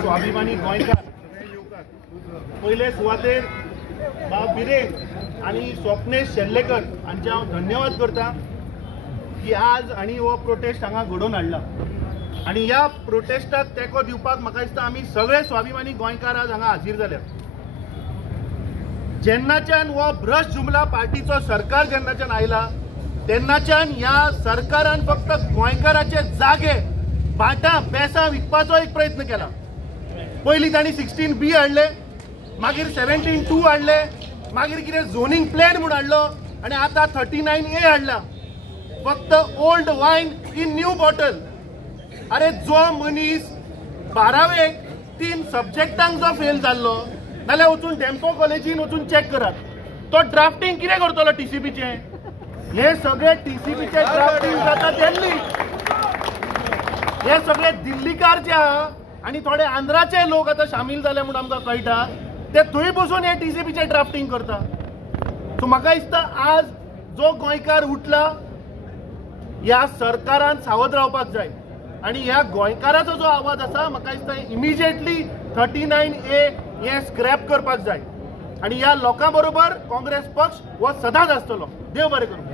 स्वाभिमानी गोंयकार पहिले सुवातेर बाब बिरेक आणि स्वप्नेश शेल्लेकर हांचे हांव धन्यवाद करता की आज आणि हो प्रोटेस्ट हांगा घडोवन हाडला आणि ह्या प्रोटेस्टाक तेंको दिवपाक म्हाका दिसता आमी सगळे स्वाभिमानी गोंयकार आज हांगा हाजीर जाल्यात। जेन्नाच्यान हो भ्रश जुमला पार्टीचो सरकार जेन्नाच्यान आयला तेन्नाच्यान ह्या सरकारान फक्त गोंयकाराचे जागे भाटां बेसां विकपाचो एक प्रयत्न केला। पयलीं तांणी 16B हाडले, मागीर 17(2) हाडले, मागीर कितें झोनिंग प्लॅन म्हूण हाडलो आनी आतां 39A हाडला। फक्त ओल्ड वायन इन न्यू बॉटल। अरे जो मनीस 12वेक 3 सब्जेक्टांक जो फेल जाल्लो नाल्यार वचून डॅम्पो कॉलेजीन वचून चॅक करात, तो ड्राफ्टिंग कितें करतलो TCPचें? हे सगळे TCPचे ड्राफ्टिंग जाता दिल्ली, हे सगळे दिल्लीकार जे आहा आणि थोडे आंध्राचे लोक आता शामील झाले म्हणून आमकां कळटा, ते थंय बसून हे TCPचे ड्राफ्टिंग करता। सो म्हाका दिसता आज जो गोंयकार उठला ह्या सरकारान सावध रावपाक जाय आणि ह्या गोंयकाराचो जो आवाज आसा म्हाका दिसता इमिजिएटली 39A हे स्क्रॅप करपाक जाय आणि ह्या लोकां बरोबर काँग्रेस पक्ष हो सदांच आसतलो। देव बरें करूं।